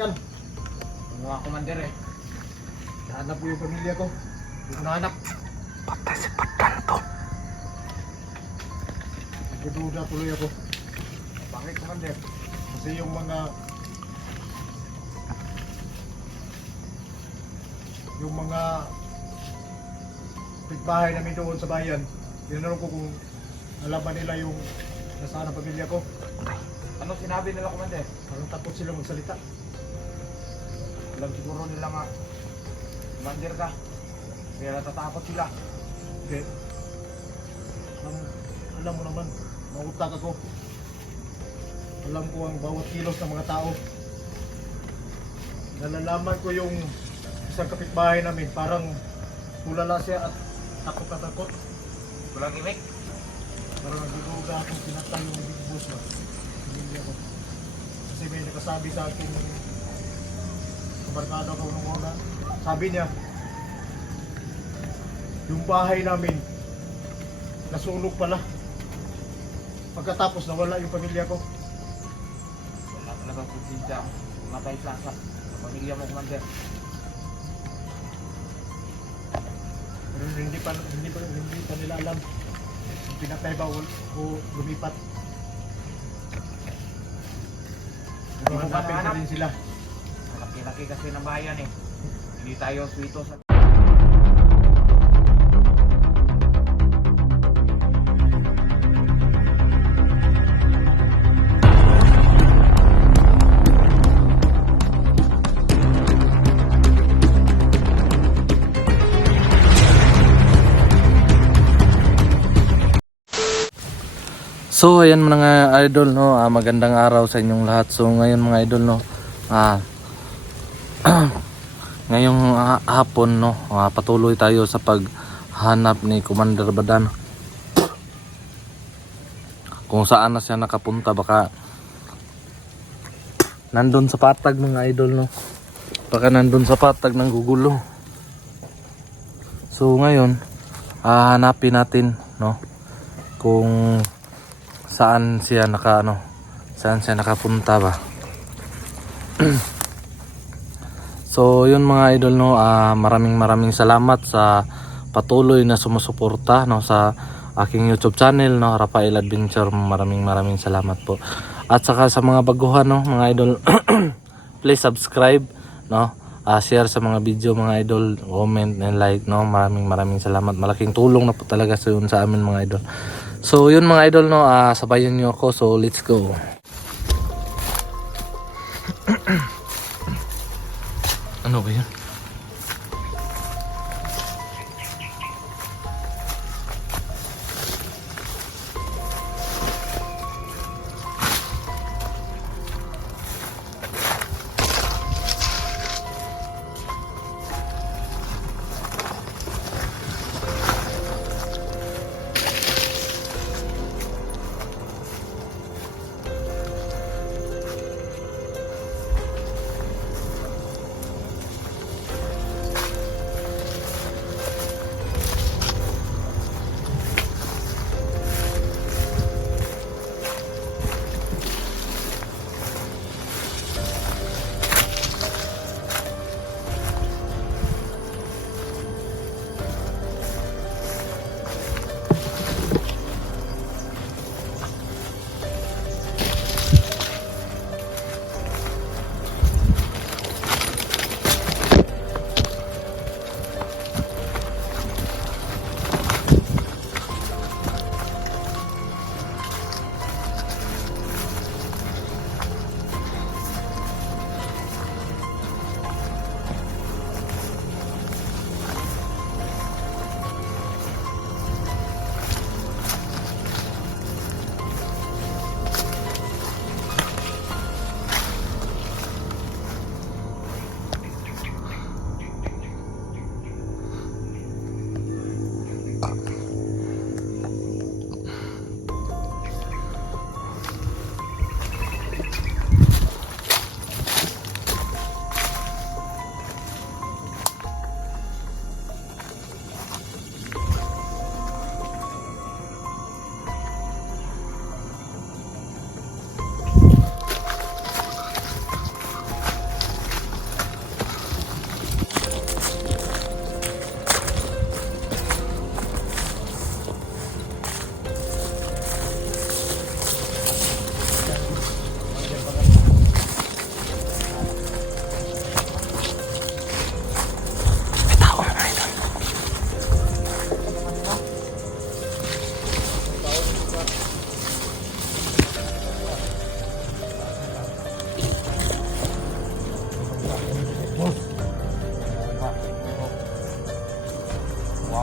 yan. Mga commander eh. Nahanap ko yung pamilya ko. Hindi ko nahanap. Patay si Patanto. Nagdududa tuloy ako. Bakit commander? Kasi yung mga pitbahay namin doon sa bayan, tinanong ko kung alam ba nila yung nasaan ang pamilya ko. Ano sinabi nila, Commander? Parang takot sila magsalita. Alam siguro nila nga, Commander ka. Kaya natatakot sila. Okay. Alam mo naman, mautak ako. Alam ko ang bawat kilos ng mga tao. Nalalaman ko yung isang kapitbahay namin, parang tulala siya at takot na takot. Walang imik. Parang nagduduga akong pinatay yung big boss na. Hindi ako. Kasi may nakasabi sa akin kabarkada ko nung una. Sabi niya, yung bahay namin nasunog pala. Pagkatapos nawala yung pamilya ko. Wala talagang kusinsa. Matay sa pamilya mo, Commander. Pero hindi pa nila alam kung pinatay ba o lumipat. Hanapin ko din sila. Laki-laki kasi ng bayan eh. Hindi tayo swito sa... So ayan mga idol no, magandang araw sa inyong lahat. So ngayon mga idol no, ngayong hapon no, patuloy tayo sa paghanap ni Commander Badan. Kung saan na siya nakapunta, baka nandun sa patag mga idol no. Baka nandun sa patag ng gugulo. So ngayon, hanapin natin no kung saan siya nakapunta ba. So yun mga idol no, maraming salamat sa patuloy na sumusuporta no sa aking YouTube channel no, Rafael Adventure. Maraming salamat po. At saka sa mga baguhan no mga idol, please subscribe no, share sa mga video mga idol, comment and like no. Maraming salamat. Malaking tulong na po talaga sa amin mga idol. So yun mga idol no, sabayan niyo ako. So let's go. Ano ba yun?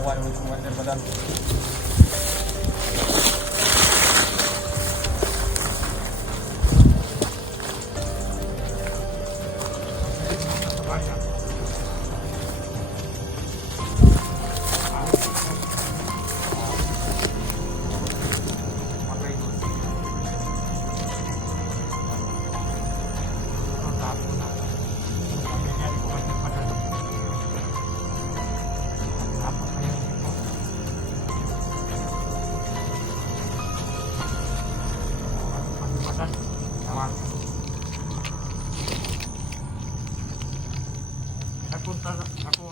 Awan mo sa Commander Badan.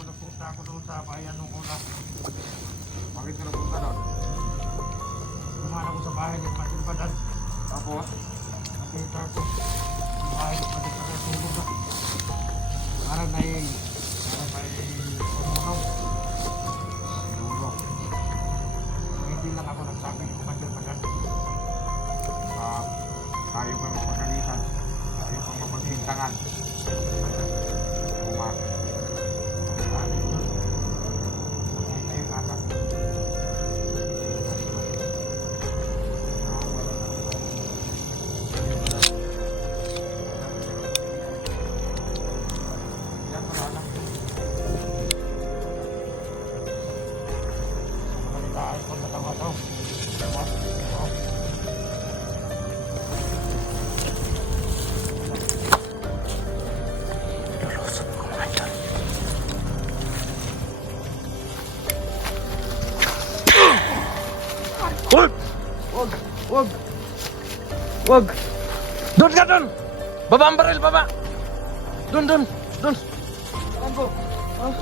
Napunta ako doon sa bayan nung una. Bakit ka napunta doon? Dumaan ako sa bahay ng Matil Badan. Tapos? Nakita ko. Bahay ng Matil Badan. Tulog na. Parang may umunaw. Tulog. Hindi lang ako nagsabi ng Matil Badan. Tayo pa magpagalitan. Tayo pang mapagsintangan. Kuma. Wag! Doon ka doon! Baba ang baril, baba! Doon! Saan po?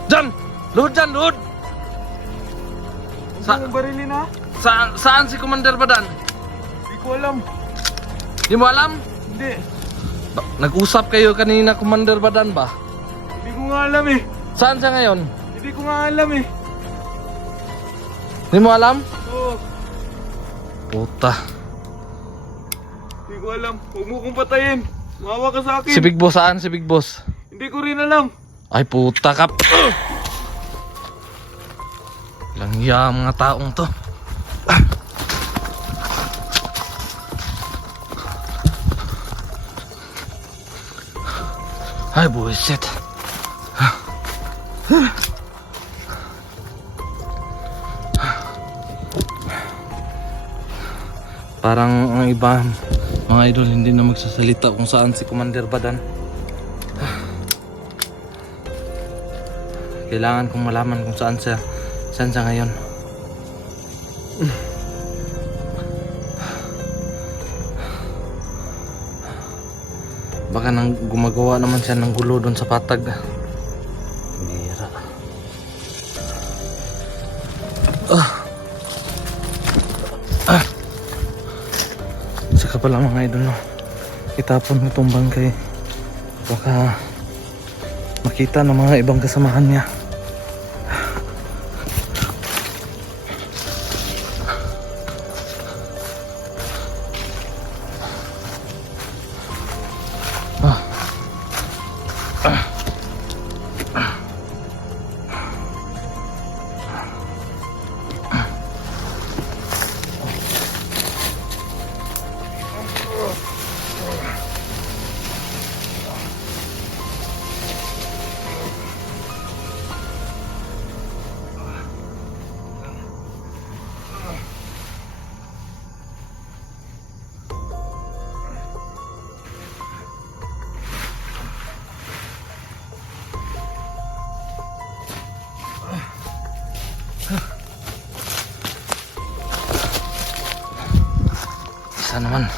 Diyan! Luhod dyan, luhod! Saan ang barilin ha? Saan si Commander Badan? Hindi ko alam. Di mo alam? Hindi. Nag-usap kayo kanina, Commander Badan ba? Hindi ko nga alam eh. Saan siya ngayon? Hindi ko nga alam eh. Di mo alam? Oo. Puta. Hindi ko alam. Huwag mo kong patayin. Mawa ka sa akin. Si Big Boss, saan si Big Boss? Hindi ko rin alam. Ay puta kap. Langya ang mga taong to. Ay buwisit. Parang ang iba mga idol hindi na magsasalita kung saan si Commander Badan. Kailangan kong malaman kung saan siya ngayon. Baka nang gumagawa naman siya ng gulo doon sa patag. Bira. Saka pala mga idol, no? Itapon mo itong bangkay. Baka makita ng mga ibang kasamahan niya. Isa naman.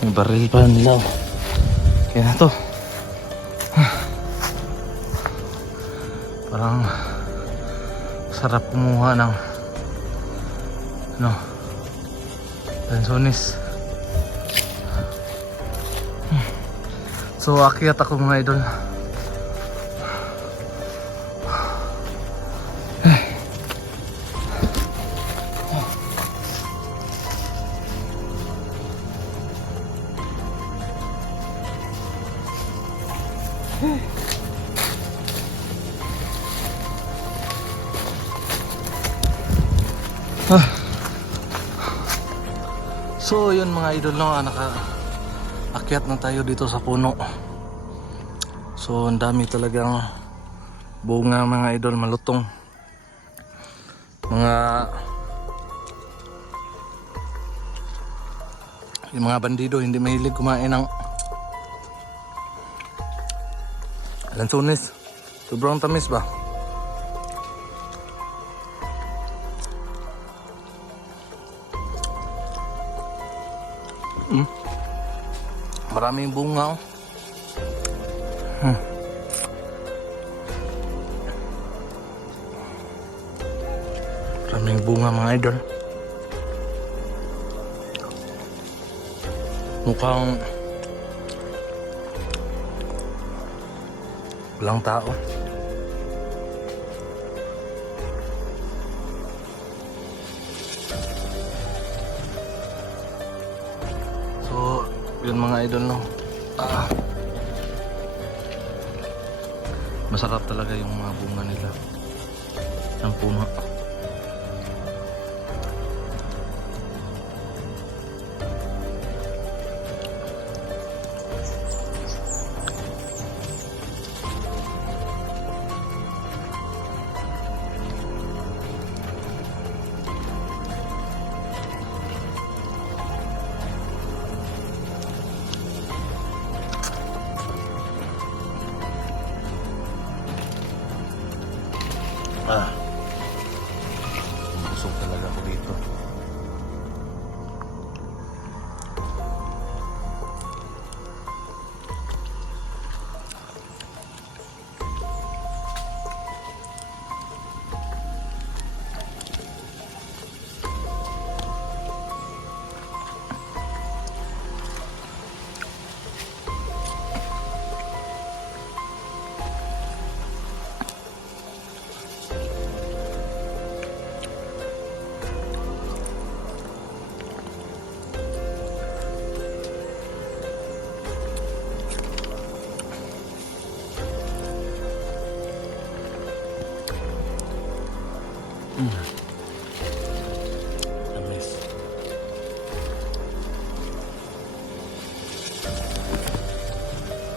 May baril pa nila. Kaya na to. Parang Sarap kumuha ng lansones. So akyat ako mga idol. So yun mga idol, naka-akyat na tayo dito sa puno. So ang dami talagang bunga mga idol, malutong. Yung mga bandido hindi mahilig kumain ng lansones. Sobrang tamis ba? Maraming bunga, oh. Maraming bunga mga idol. Mukhang walang tao. So yun mga idol, masarap talaga yung mga bunga nila ng puno. Busog talaga ako dito. Tamis.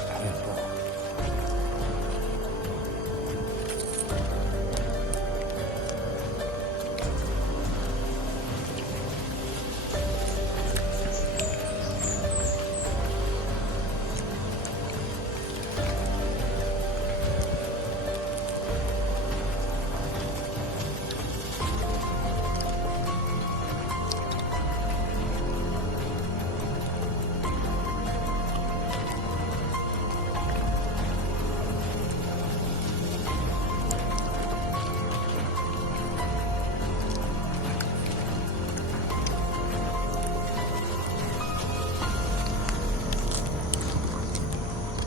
Ayan po.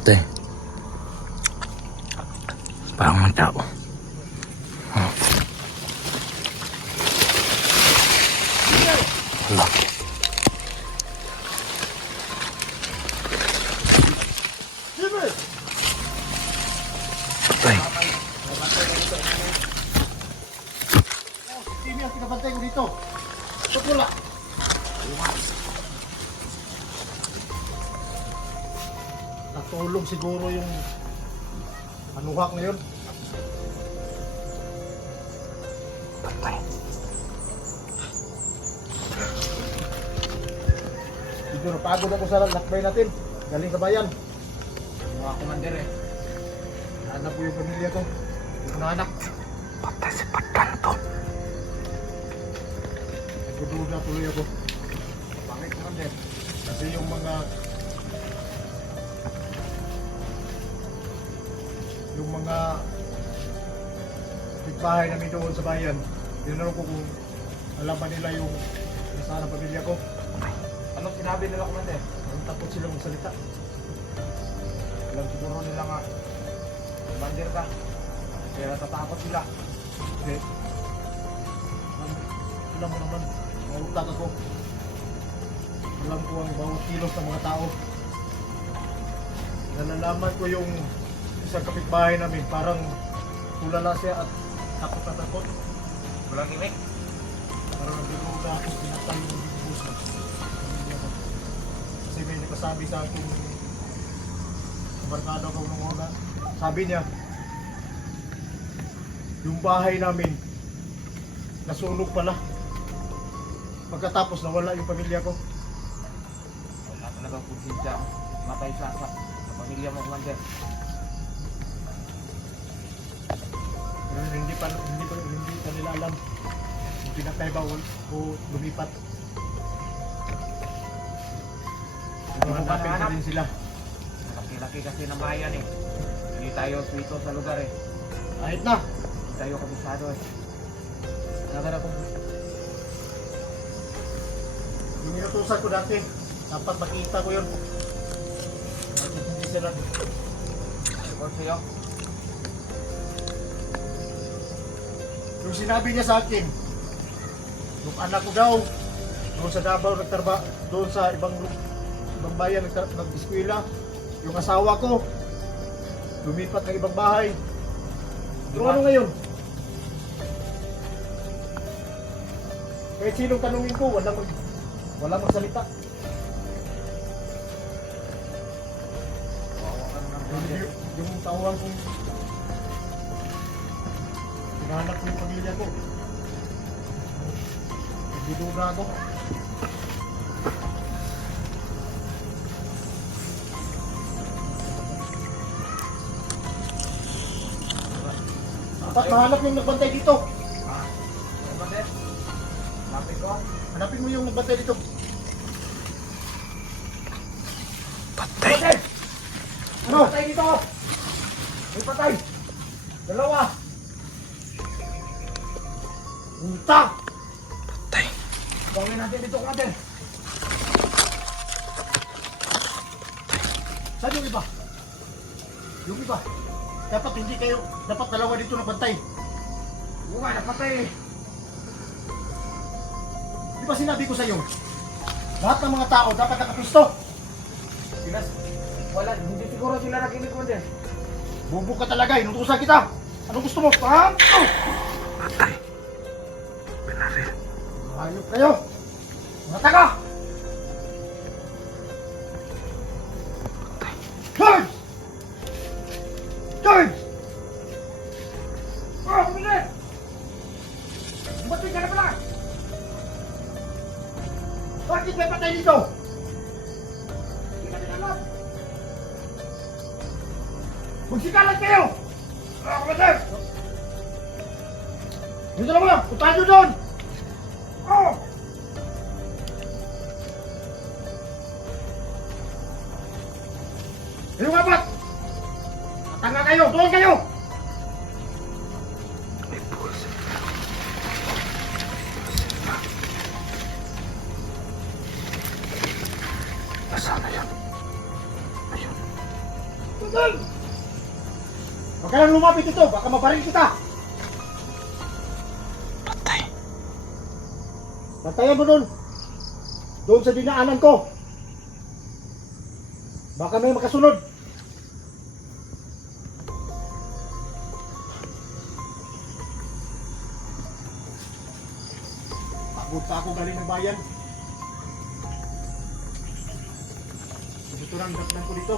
Teh. Parang may tao. Hala. Patay. Sino yung kinabantay ko dito? Sa pula. Natulog siguro yung anuhak na yun. Patay. Siguro pagod ako sa lakbay natin. Galing sa bayan. Mga commander eh. Hanap ko yung pamilya ko. Yung mga anak. Patay si Patan to. Nagdududa tuloy ako. Bakit commander? Kasi yung mga kapitbahay namin doon sa bayan. Tinanong ko kung alam ba nila yung nasaan ang pamilya ko. Anong sinabi nila, Commander? Ang takot sila magsalita. Alam siguro nila nga, Commander ka. Kaya natatakot sila. Okay. Alam mo naman, mautak ako. Alam ko ang bawat kilos ng mga tao. Nalalaman ko yung isang kapitbahay namin, parang tulala siya at takot na takot. Walang imik. Parang nagdududa ako, pinatay yung puso. Kasi may nakasabi sa akin, kabarkada ko nung una, sabi niya, yung bahay namin, nasunog pala. Pagkatapos nawala yung pamilya ko. Wala talagang konsensya. Matay sa pamilya mo, Commander. Pero hindi pa nila alam kung pinatay ba o lumipat. Pero hanapin ko din sila. Laki-laki kasi ng bayan eh. Hindi tayo swito sa lugar eh. Kahit na. Hindi tayo kabisado eh. Nakakala ko. Yung inutusan ko dati, dapat makita ko yun. Bakit hindi sila? Report sa'yo. Yung sinabi niya sa akin, yung anak ko daw, doon sa Davao nagtarba, doon sa ibang bayan nag-eskwela, yung asawa ko, lumipat ng ibang bahay. Pero ano ngayon? Kahit sinong tanungin ko, walang magsalita. Kawawa ka naman, Commander. Yung tawag kong hinahanap ko yung pamilya ko. Nagdududa ako. Dapat mahanap yung nagbantay dito. Commander, lapit ko. Hanapin mo yung nagbantay dito. Patay. Ano? Patay dito! May patay! Dalawa! Punta! Patay. Gawin natin dito, Commander! Saan yung iba? Yung iba. Dapat hindi kayo, dapat dalawa dito nagbantay. Oo nga, napatay eh! Di ba sinabi ko sa iyo? Lahat ng mga tao dapat nakapisto. Pinas, wala, hindi siguro sila nakinig, Commander. Bubo ka talaga, inutusan kita. Anong gusto mo? Paham? Patay. Binaril. Hayop kayo! Mga taga! George! George! Oh, Commander! Bumatay ka na pala! Bakit may patay dito? Hindi ka din alam! Magsikalan kayo! Oh, Commander! Dito na muna! Puntahan nyo doon! Oh! Yung apat! Tanga kayo! Doon kayo! May puso. Nasaan na yun? Ayun. Doon! Huwag ka lang lumapit dito! Baka mabaril kita! Patay. Bantayan mo doon! Doon sa dinaanan ko! Baka may makasunod! Pagod pa ako galing ng bayan. Ito lang, datnan ko dito.